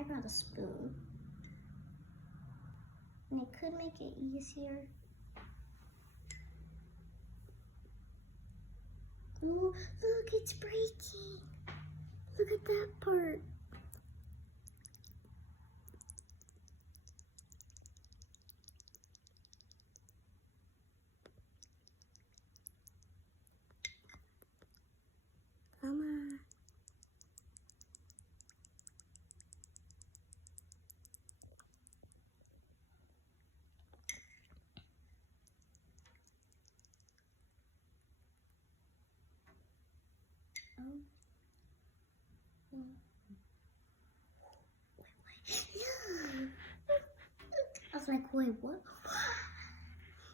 I got a spoon. And it could make it easier. Oh, look, it's breaking. Look at that part. Come on. I was like, wait, what?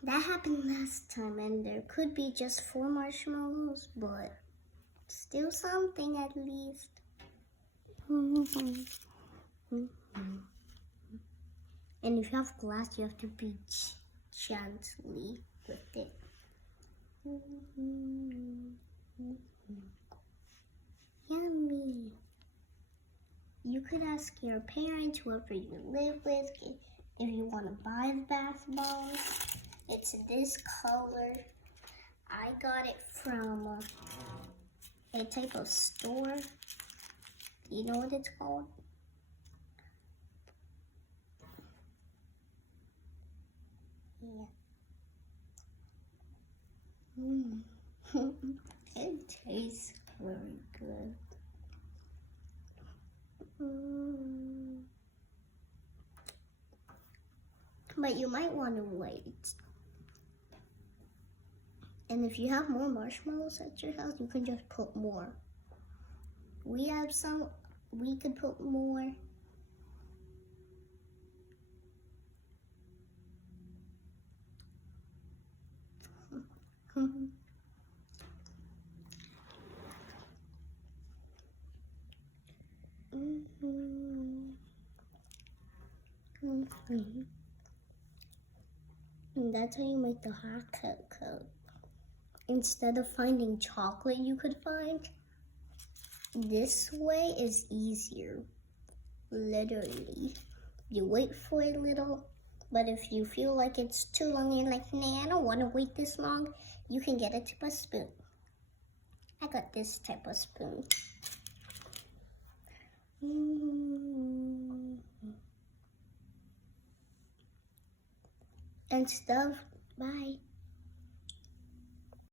That happened last time, and there could be just 4 marshmallows, but still something at least. And if you have glass, you have to be gently with it. Yummy. You could ask your parents, whoever you live with, if you want to buy the bath bombs. It's this color. I got it from a type of store. Do you know what it's called? Yeah. It tastes very good. But you might want to wait. And if you have more marshmallows at your house, you can just put more. We have some, we could put more. And that's how you make the hot cocoa. Instead of finding chocolate you could find, this way is easier. Literally. You wait for a little, but if you feel like it's too long, you're like, nah, I don't want to wait this long, you can get a type of spoon. I got this type of spoon. And stuff. Bye.